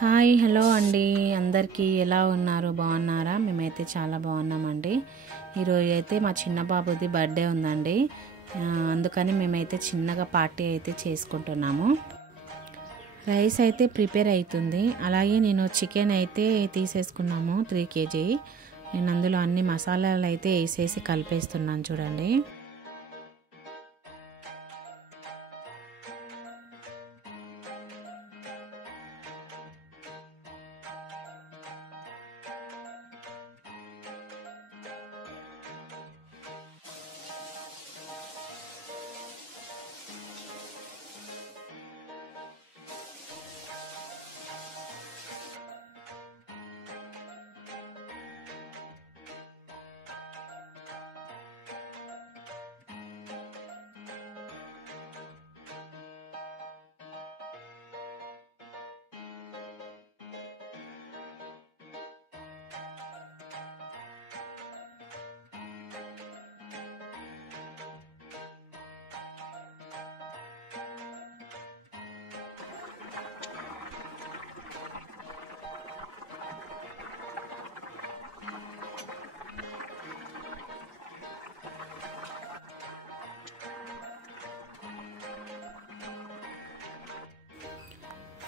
Hi hello అండి, అందరికీ ఎలా ఉన్నారు? బాగున్నారా? మేమైతే చాలా బాగున్నామండి. ఈరోజు అయితే మా చిన్న బాబుది బర్త్డే ఉందండి. అందుకని మేమైతే చిన్నగా పార్టీ అయితే చేసుకుంటున్నాము. రైస్ అయితే ప్రిపేర్ అవుతుంది. అలాగే నేను చికెన్ అయితే తీసేసుకున్నాము 3 kg. నేను అందులో అన్ని మసాలాలు అయితే వేసేసి కలిపేస్తున్నాను చూడండి.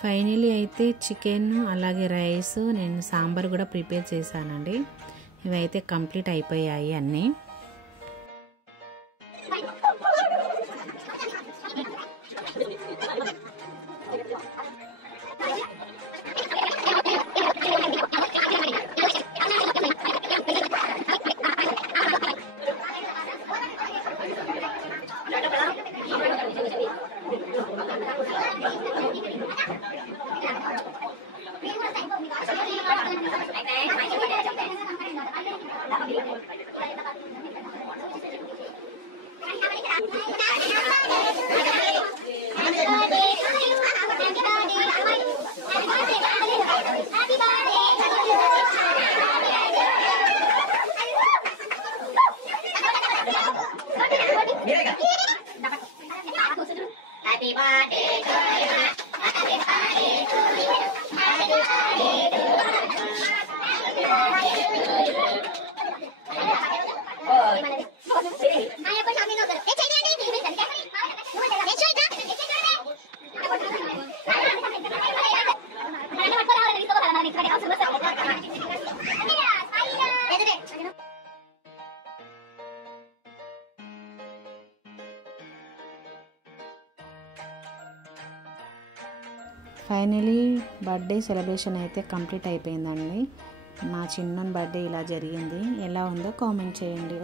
ఫైనలీ అయితే చికెన్ అలాగే రైస్, నేను సాంబార్ కూడా ప్రిపేర్ చేశానండి. ఇవైతే కంప్లీట్ అయిపోయాయి అన్నీ. ఫైనలీ బర్త్డే సెలబ్రేషన్ అయితే కంప్లీట్ అయిపోయిందండి. మా చిన్న బర్త్డే ఇలా జరిగింది. ఎలా ఉందో కామెంట్ చేయండి.